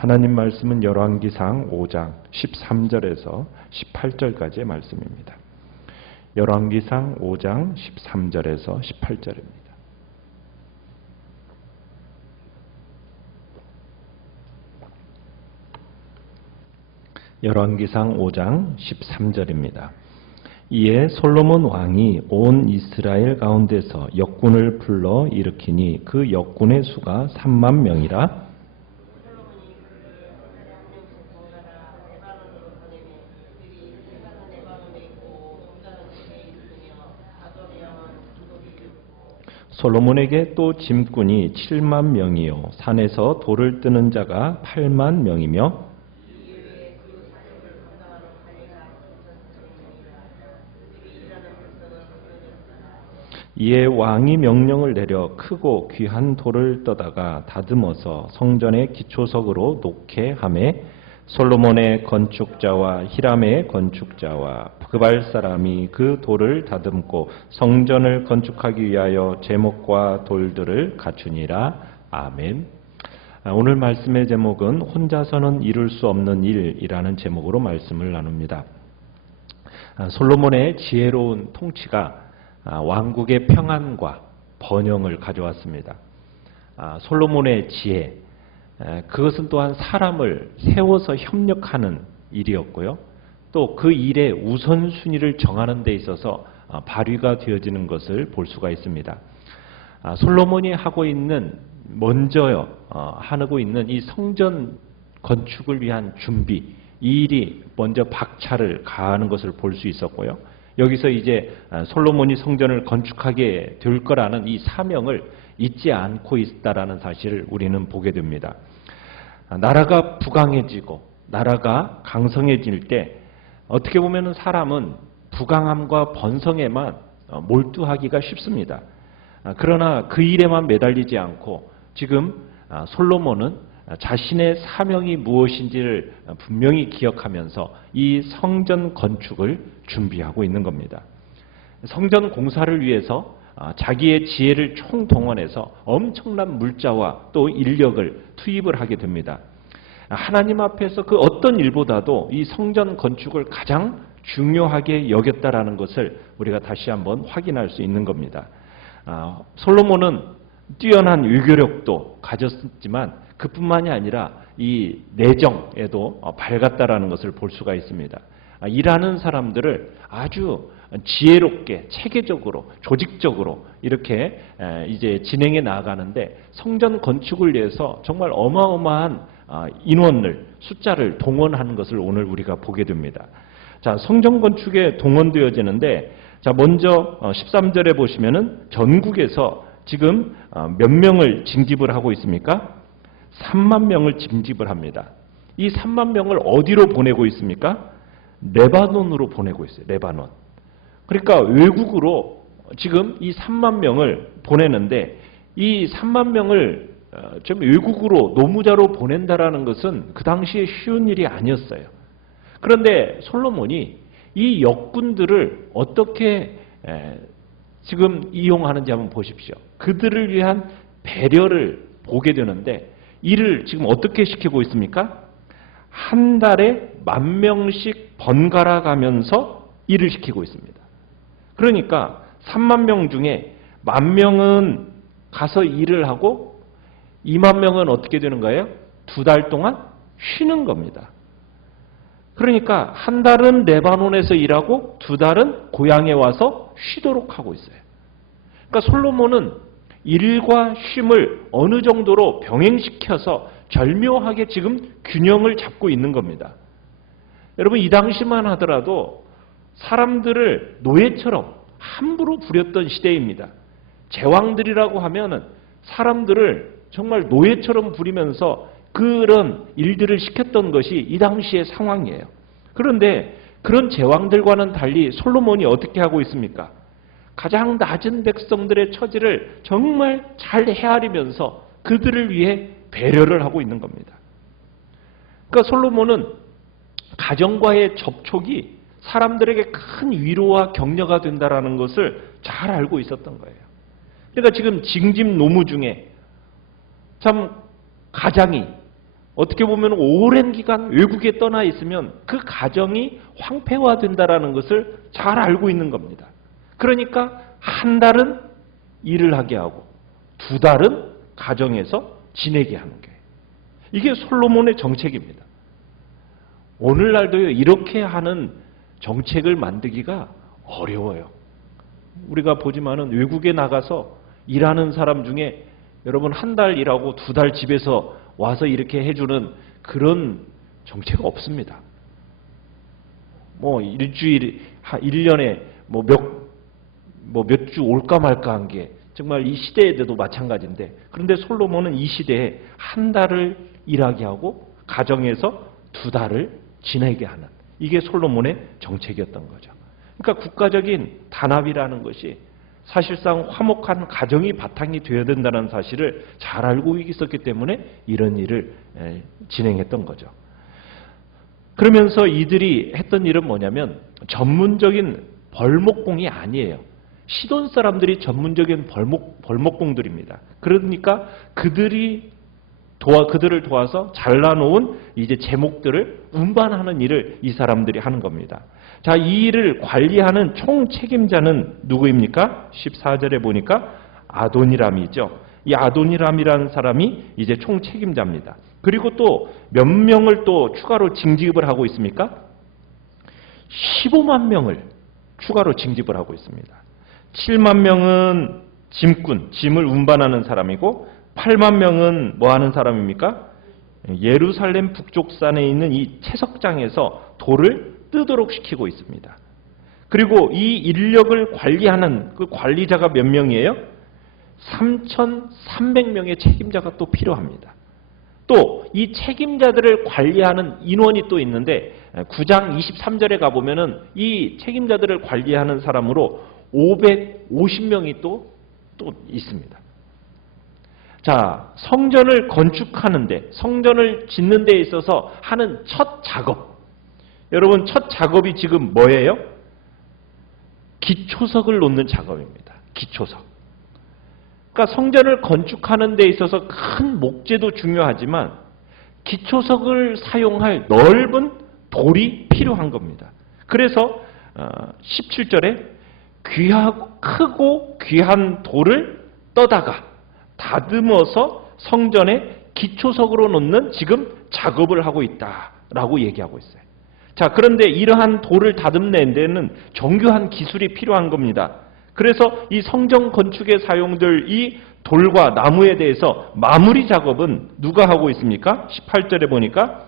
하나님 말씀은 열왕기상 5장 13절에서 18절까지의 말씀입니다. 열왕기상 5장 13절에서 18절입니다. 열왕기상 5장 13절입니다. 이에 솔로몬 왕이 온 이스라엘 가운데서 역군을 불러 일으키니 그 역군의 수가 3만 명이라. 솔로몬에게 또 짐꾼이 7만 명이요 산에서 돌을 뜨는 자가 8만 명이며 이에 왕이 명령을 내려 크고 귀한 돌을 떠다가 다듬어서 성전의 기초석으로 놓게 하매 솔로몬의 건축자와 히람의 건축자와 그발 사람이 그 돌을 다듬고 성전을 건축하기 위하여 제목과 돌들을 갖추니라. 아멘. 오늘 말씀의 제목은 혼자서는 이룰 수 없는 일이라는 제목으로 말씀을 나눕니다. 솔로몬의 지혜로운 통치가 왕국의 평안과 번영을 가져왔습니다. 솔로몬의 지혜, 그것은 또한 사람을 세워서 협력하는 일이었고요. 또 그 일의 우선순위를 정하는 데 있어서 발휘가 되어지는 것을 볼 수가 있습니다. 솔로몬이 하고 있는 이 성전 건축을 위한 준비, 이 일이 먼저 박차를 가하는 것을 볼 수 있었고요. 여기서 이제 솔로몬이 성전을 건축하게 될 거라는 이 사명을 잊지 않고 있다라는 사실을 우리는 보게 됩니다. 나라가 부강해지고 나라가 강성해질 때 어떻게 보면 사람은 부강함과 번성에만 몰두하기가 쉽습니다. 그러나 그 일에만 매달리지 않고 지금 솔로몬은 자신의 사명이 무엇인지를 분명히 기억하면서 이 성전 건축을 준비하고 있는 겁니다. 성전 공사를 위해서 자기의 지혜를 총동원해서 엄청난 물자와 또 인력을 투입을 하게 됩니다. 하나님 앞에서 그 어떤 일보다도 이 성전 건축을 가장 중요하게 여겼다라는 것을 우리가 다시 한번 확인할 수 있는 겁니다. 솔로몬은 뛰어난 외교력도 가졌지만 그뿐만이 아니라 이 내정에도 밝았다라는 것을 볼 수가 있습니다. 일하는 사람들을 아주 지혜롭게 체계적으로 조직적으로 이렇게 이제 진행해 나가는데 성전 건축을 위해서 정말 어마어마한 인원을 숫자를 동원하는 것을 오늘 우리가 보게 됩니다. 자, 성전 건축에 동원되어지는데 자, 먼저 13절에 보시면은 전국에서 지금 몇 명을 징집을 하고 있습니까? 3만 명을 징집을 합니다. 이 3만 명을 어디로 보내고 있습니까? 레바논으로 보내고 있어요. 레바논. 그러니까 외국으로 지금 이 3만 명을 보내는데 이 3만 명을 좀 외국으로 노무자로 보낸다라는 것은 그 당시에 쉬운 일이 아니었어요. 그런데 솔로몬이 이 역군들을 어떻게 지금 이용하는지 한번 보십시오. 그들을 위한 배려를 보게 되는데 이를 지금 어떻게 시키고 있습니까? 한 달에 10,000명씩 번갈아 가면서 일을 시키고 있습니다. 그러니까 3만 명 중에 10,000명은 가서 일을 하고 2만 명은 어떻게 되는 거예요? 2달 동안 쉬는 겁니다. 그러니까 한 달은 레바논에서 일하고 2달은 고향에 와서 쉬도록 하고 있어요. 그러니까 솔로몬은 일과 쉼을 어느 정도로 병행시켜서 절묘하게 지금 균형을 잡고 있는 겁니다. 여러분 이 당시만 하더라도 사람들을 노예처럼 함부로 부렸던 시대입니다. 제왕들이라고 하면은 사람들을 정말 노예처럼 부리면서 그런 일들을 시켰던 것이 이 당시의 상황이에요. 그런데 그런 제왕들과는 달리 솔로몬이 어떻게 하고 있습니까? 가장 낮은 백성들의 처지를 정말 잘 헤아리면서 그들을 위해 배려를 하고 있는 겁니다. 그러니까 솔로몬은 가정과의 접촉이 사람들에게 큰 위로와 격려가 된다는 것을 잘 알고 있었던 거예요. 그러니까 지금 징집 노무 중에 참 가장이 어떻게 보면 오랜 기간 외국에 떠나 있으면 그 가정이 황폐화된다라는 것을 잘 알고 있는 겁니다. 그러니까 한 달은 일을 하게 하고 두 달은 가정에서 지내게 하는 거예요. 이게 솔로몬의 정책입니다. 오늘날도요, 이렇게 하는 정책을 만들기가 어려워요. 우리가 보지만은 외국에 나가서 일하는 사람 중에 여러분 한 달 일하고 두 달 집에서 와서 이렇게 해주는 그런 정책 없습니다. 뭐 일주일, 1년에 몇 주 올까 말까 한 게 정말 이 시대에도 마찬가지인데, 그런데 솔로몬은 이 시대에 한 달을 일하게 하고 가정에서 두 달을 지내게 하는, 이게 솔로몬의 정책이었던 거죠. 그러니까 국가적인 단합이라는 것이 사실상 화목한 가정이 바탕이 되어야 된다는 사실을 잘 알고 있었기 때문에 이런 일을 진행했던 거죠. 그러면서 이들이 했던 일은 뭐냐면 전문적인 벌목공이 아니에요. 시돈 사람들이 전문적인 벌목공들입니다. 그러니까 그들을 도와서 잘라놓은 이제 제목들을 운반하는 일을 이 사람들이 하는 겁니다. 자, 이 일을 관리하는 총 책임자는 누구입니까? 14절에 보니까 아도니람이죠. 이 아도니람이라는 사람이 이제 총 책임자입니다. 그리고 또 몇 명을 또 추가로 징집을 하고 있습니까? 15만 명을 추가로 징집을 하고 있습니다. 7만 명은 짐을 운반하는 사람이고 8만 명은 뭐 하는 사람입니까? 예루살렘 북쪽 산에 있는 이 채석장에서 돌을 뜨도록 시키고 있습니다. 그리고 이 인력을 관리하는 그 관리자가 몇 명이에요? 3,300명의 책임자가 또 필요합니다. 또 이 책임자들을 관리하는 인원이 또 있는데 9장 23절에 가보면은 이 책임자들을 관리하는 사람으로 550명이 또 있습니다. 자, 성전을 건축하는데, 성전을 짓는 데 있어서 하는 첫 작업. 여러분, 첫 작업이 지금 뭐예요? 기초석을 놓는 작업입니다. 기초석. 그러니까 성전을 건축하는 데 있어서 큰 목재도 중요하지만 기초석을 사용할 넓은 돌이 필요한 겁니다. 그래서 17절에 크고 귀한 돌을 떠다가 다듬어서 성전의 기초석으로 놓는 지금 작업을 하고 있다라고 얘기하고 있어요. 자, 그런데 이러한 돌을 다듬는 데는 정교한 기술이 필요한 겁니다. 그래서 이 성전 건축에 사용될 이 돌과 나무에 대해서 마무리 작업은 누가 하고 있습니까? 18절에 보니까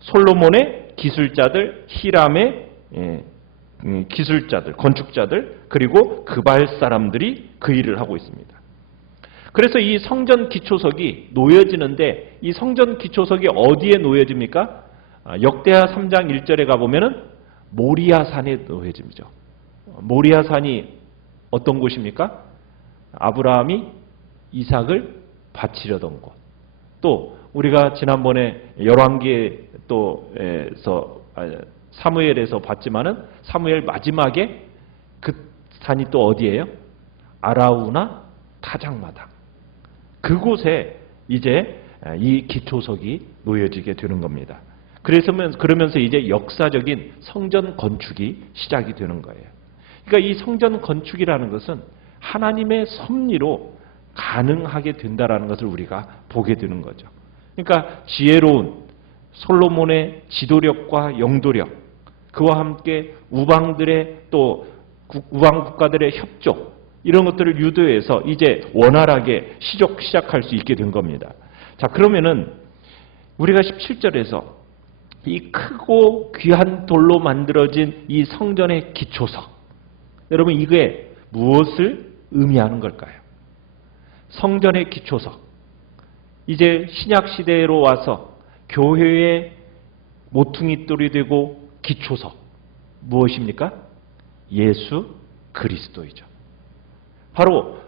솔로몬의 기술자들, 히람의 기술자들, 건축자들, 그리고 그발 사람들이 그 일을 하고 있습니다. 그래서 이 성전 기초석이 놓여지는데, 이 성전 기초석이 어디에 놓여집니까? 역대하 3장 1절에 가보면은 모리아산에 놓여집니다. 모리아산이 어떤 곳입니까? 아브라함이 이삭을 바치려던 곳. 또 우리가 지난번에 열왕기에 또에서 사무엘에서 봤지만은 사무엘 마지막에 그 산이 또 어디예요? 아라우나 타작마당. 그곳에 이제 이 기초석이 놓여지게 되는 겁니다. 그러면서 이제 역사적인 성전 건축이 시작이 되는 거예요. 그러니까 이 성전 건축이라는 것은 하나님의 섭리로 가능하게 된다라는 것을 우리가 보게 되는 거죠. 그러니까 지혜로운 솔로몬의 지도력과 영도력, 그와 함께 우방들의 또 우방 국가들의 협조, 이런 것들을 유도해서 이제 원활하게 시작할 수 있게 된 겁니다. 자, 그러면은 우리가 17절에서 이 크고 귀한 돌로 만들어진 이 성전의 기초석, 여러분 이게 무엇을 의미하는 걸까요? 성전의 기초석, 이제 신약시대로 와서 교회의 모퉁이돌이 되고 기초석, 무엇입니까? 예수 그리스도이죠. 바로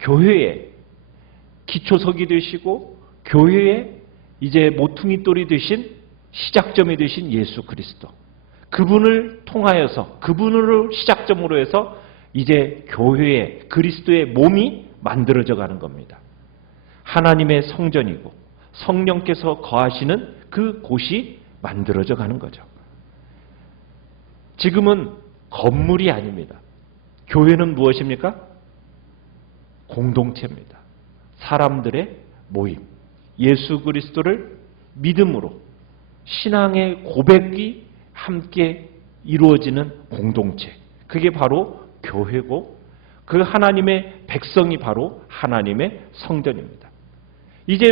교회의 기초석이 되시고 교회의 이제 모퉁이돌이 되신 시작점이 되신 예수 그리스도, 그분을 통하여서, 그분을 시작점으로 해서 이제 교회의 그리스도의 몸이 만들어져 가는 겁니다. 하나님의 성전이고 성령께서 거하시는 그 곳이 만들어져 가는 거죠. 지금은 건물이 아닙니다. 교회는 무엇입니까? 공동체입니다. 사람들의 모임. 예수 그리스도를 믿음으로 신앙의 고백이 함께 이루어지는 공동체. 그게 바로 교회고 그 하나님의 백성이 바로 하나님의 성전입니다. 이제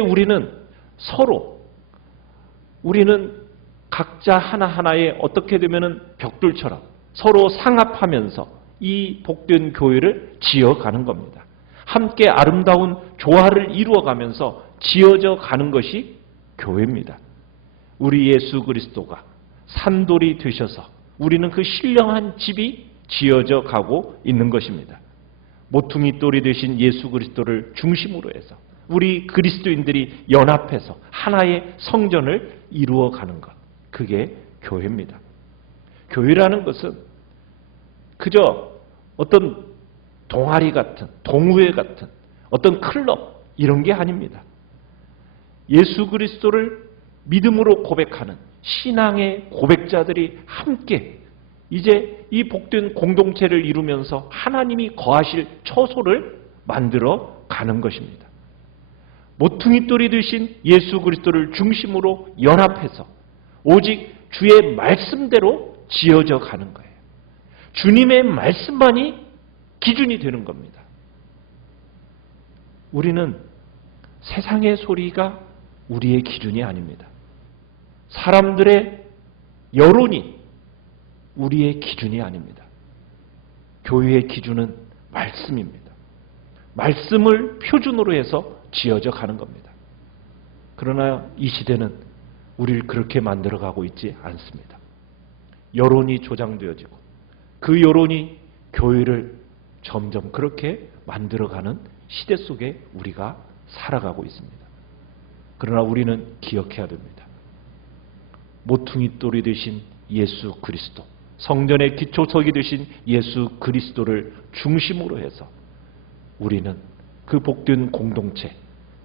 우리는 각자 하나하나의 어떻게 되면은 벽돌처럼 서로 상합하면서 이 복된 교회를 지어가는 겁니다. 함께 아름다운 조화를 이루어가면서 지어져 가는 것이 교회입니다. 우리 예수 그리스도가 산돌이 되셔서 우리는 그 신령한 집이 지어져 가고 있는 것입니다. 모퉁이 돌이 되신 예수 그리스도를 중심으로 해서 우리 그리스도인들이 연합해서 하나의 성전을 이루어가는 것. 그게 교회입니다. 교회라는 것은 그저 어떤 동아리 같은, 동호회 같은, 어떤 클럽 이런 게 아닙니다. 예수 그리스도를 믿음으로 고백하는 신앙의 고백자들이 함께 이제 이 복된 공동체를 이루면서 하나님이 거하실 처소를 만들어 가는 것입니다. 모퉁이 돌이 되신 예수 그리스도를 중심으로 연합해서 오직 주의 말씀대로 지어져 가는 거예요. 주님의 말씀만이 기준이 되는 겁니다. 우리는 세상의 소리가 우리의 기준이 아닙니다. 사람들의 여론이 우리의 기준이 아닙니다. 교회의 기준은 말씀입니다. 말씀을 표준으로 해서 지어져 가는 겁니다. 그러나 이 시대는 우리를 그렇게 만들어가고 있지 않습니다. 여론이 조장되어지고 그 여론이 교회를 점점 그렇게 만들어가는 시대 속에 우리가 살아가고 있습니다. 그러나 우리는 기억해야 됩니다. 모퉁이 돌이 되신 예수 그리스도, 성전의 기초석이 되신 예수 그리스도를 중심으로 해서 우리는 그 복된 공동체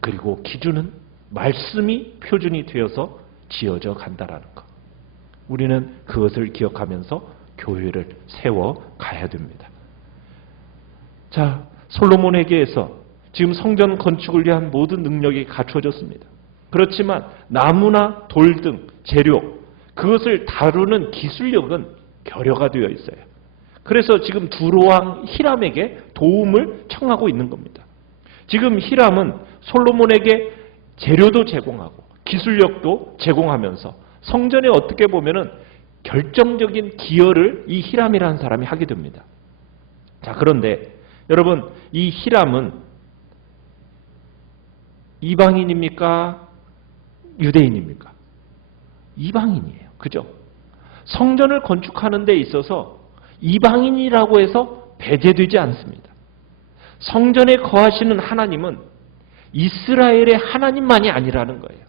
그리고 기준은 말씀이 표준이 되어서 지어져 간다라는 것. 우리는 그것을 기억하면서 교회를 세워 가야 됩니다. 자, 솔로몬에게서 지금 성전 건축을 위한 모든 능력이 갖춰졌습니다. 그렇지만 나무나 돌 등 재료, 그것을 다루는 기술력은 결여가 되어 있어요. 그래서 지금 두로왕 히람에게 도움을 청하고 있는 겁니다. 지금 히람은 솔로몬에게 재료도 제공하고 기술력도 제공하면서 성전에 어떻게 보면은 결정적인 기여를 이 히람이라는 사람이 하게 됩니다. 자, 그런데 여러분, 이 히람은 이방인입니까? 유대인입니까? 이방인이에요. 그죠? 성전을 건축하는 데 있어서 이방인이라고 해서 배제되지 않습니다. 성전에 거하시는 하나님은 이스라엘의 하나님만이 아니라는 거예요.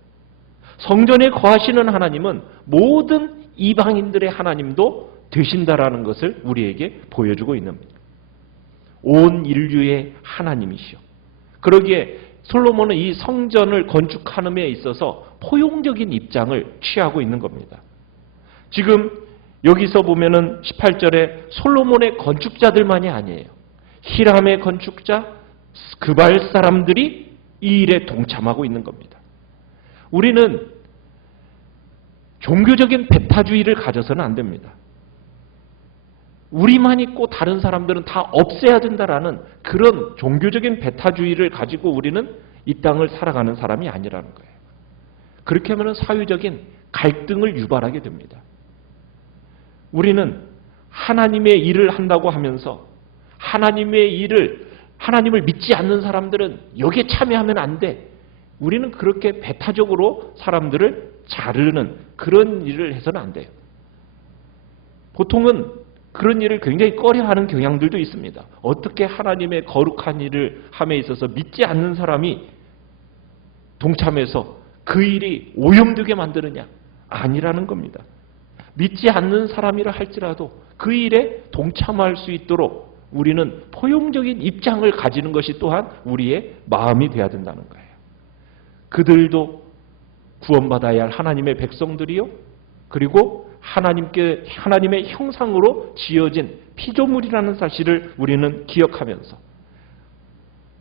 성전에 거하시는 하나님은 모든 이방인들의 하나님도 되신다라는 것을 우리에게 보여주고 있는 겁니다. 온 인류의 하나님이시오. 그러기에 솔로몬은 이 성전을 건축하는 데 있어서 포용적인 입장을 취하고 있는 겁니다. 지금 여기서 보면은 18절에 솔로몬의 건축자들만이 아니에요. 히람의 건축자, 그발 사람들이 이 일에 동참하고 있는 겁니다. 우리는 종교적인 배타주의를 가져서는 안 됩니다. 우리만 있고 다른 사람들은 다 없애야 된다라는 그런 종교적인 배타주의를 가지고 우리는 이 땅을 살아가는 사람이 아니라는 거예요. 그렇게 하면 사회적인 갈등을 유발하게 됩니다. 우리는 하나님의 일을 한다고 하면서 하나님의 일을, 하나님을 믿지 않는 사람들은 여기에 참여하면 안 돼. 우리는 그렇게 배타적으로 사람들을 자르는 그런 일을 해서는 안 돼요. 보통은 그런 일을 굉장히 꺼려하는 경향들도 있습니다. 어떻게 하나님의 거룩한 일을 함에 있어서 믿지 않는 사람이 동참해서 그 일이 오염되게 만드느냐? 아니라는 겁니다. 믿지 않는 사람이라 할지라도 그 일에 동참할 수 있도록 우리는 포용적인 입장을 가지는 것이 또한 우리의 마음이 되어야 된다는 거예요. 그들도 구원받아야 할 하나님의 백성들이요. 그리고 하나님의 형상으로 지어진 피조물이라는 사실을 우리는 기억하면서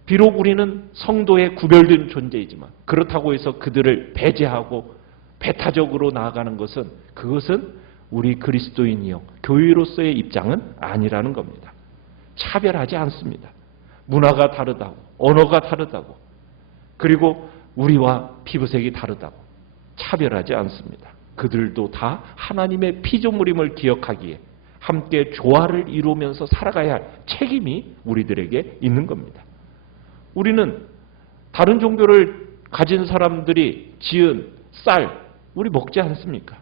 비록 우리는 성도에 구별된 존재이지만 그렇다고 해서 그들을 배제하고 배타적으로 나아가는 그것은 우리 그리스도인이요 교회로서의 입장은 아니라는 겁니다. 차별하지 않습니다. 문화가 다르다고, 언어가 다르다고, 그리고 우리와 피부색이 다르다고 차별하지 않습니다. 그들도 다 하나님의 피조물임을 기억하기에 함께 조화를 이루면서 살아가야 할 책임이 우리들에게 있는 겁니다. 우리는 다른 종교를 가진 사람들이 지은 쌀, 우리 먹지 않습니까?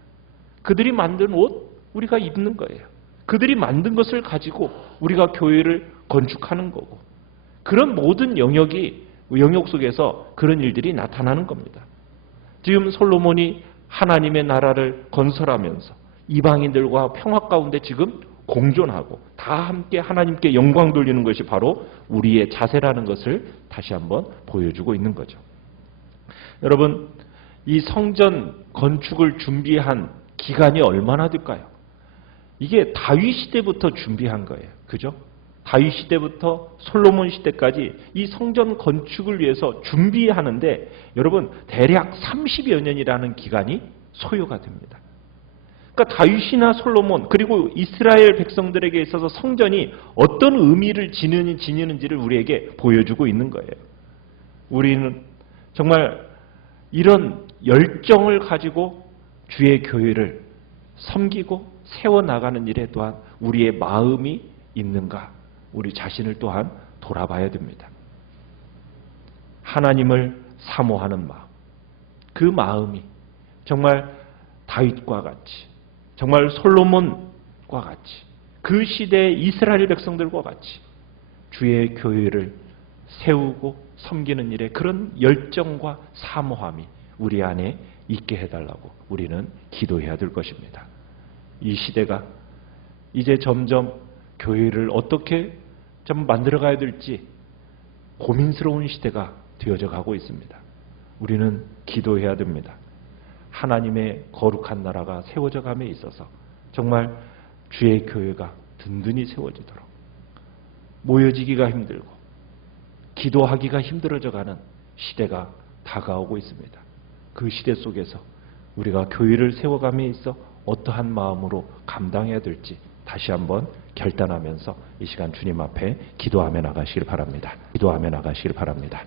그들이 만든 옷, 우리가 입는 거예요. 그들이 만든 것을 가지고 우리가 교회를 건축하는 거고, 그런 모든 영역 속에서 그런 일들이 나타나는 겁니다. 지금 솔로몬이 하나님의 나라를 건설하면서 이방인들과 평화 가운데 지금 공존하고 다 함께 하나님께 영광 돌리는 것이 바로 우리의 자세라는 것을 다시 한번 보여주고 있는 거죠. 여러분, 이 성전 건축을 준비한 기간이 얼마나 될까요? 이게 다윗 시대부터 준비한 거예요. 그죠? 다윗 시대부터 솔로몬 시대까지 이 성전 건축을 위해서 준비하는데 여러분 대략 30여 년이라는 기간이 소요가 됩니다. 그러니까 다윗이나 솔로몬 그리고 이스라엘 백성들에게 있어서 성전이 어떤 의미를 지니는지를 우리에게 보여주고 있는 거예요. 우리는 정말 이런 열정을 가지고 주의 교회를 섬기고 세워나가는 일에 또한 우리의 마음이 있는가, 우리 자신을 또한 돌아봐야 됩니다. 하나님을 사모하는 마음, 그 마음이 정말 다윗과 같이, 정말 솔로몬과 같이, 그 시대의 이스라엘 백성들과 같이 주의 교회를 세우고 섬기는 일에 그런 열정과 사모함이 우리 안에 있게 해달라고 우리는 기도해야 될 것입니다. 이 시대가 이제 점점 교회를 어떻게 좀 만들어가야 될지 고민스러운 시대가 되어져 가고 있습니다. 우리는 기도해야 됩니다. 하나님의 거룩한 나라가 세워져 감에 있어서 정말 주의 교회가 든든히 세워지도록, 모여지기가 힘들고 기도하기가 힘들어져 가는 시대가 다가오고 있습니다. 그 시대 속에서 우리가 교회를 세워감에 있어 어떠한 마음으로 감당해야 될지 다시 한번 결단하면서 이 시간 주님 앞에 기도하며 나가시길 바랍니다. 기도하며 나가시길 바랍니다.